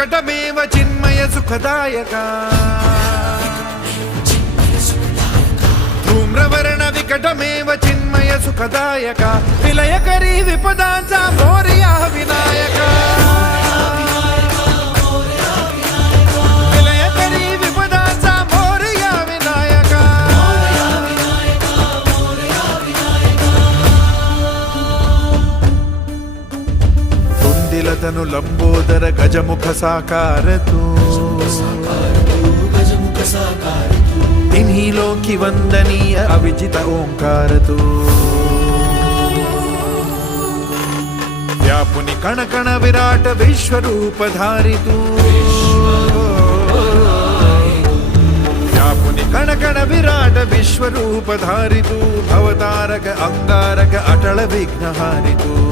विकटमेव चिन्मय सुखदायका धूम्रवर्ण विकटमेव चिन्मय सुखदायका विलयकरी विपदांचा मोरया विनायका विलयकरी विपदांचा मोरया विनायका कुंदिलतनु लंबोदर गजमुख साकार तू तिन्हीलोकी वंदनीय अविजित ओंकार तू व्यापुनि कण कण विराट विश्वरूपधारी तू व्यापुनि कण कण विराट विश्वरूपधारी तू भवतारक अंगारक अटल विघ्नहारी तू